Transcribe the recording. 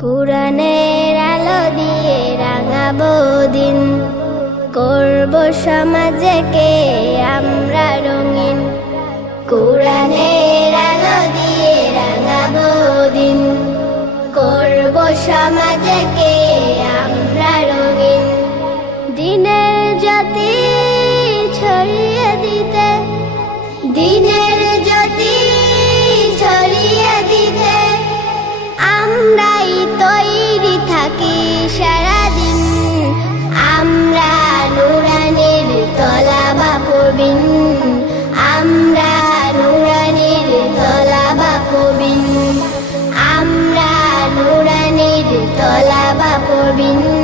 কোরআনের আলো দিয়ে রাঙাবো দিন। করব সমাজকে আমরা রঙিন। কোরআনের আলো দিয়ে রাঙাবো দিন। করব সমাজকে আমরা রঙিন। দিনের জ্যোতি সারাদিন আমরা নুরানের তলাবা পবিন আমরা নুরানের তলাবা পবিন আমরা নুরানের তলাবা পবিন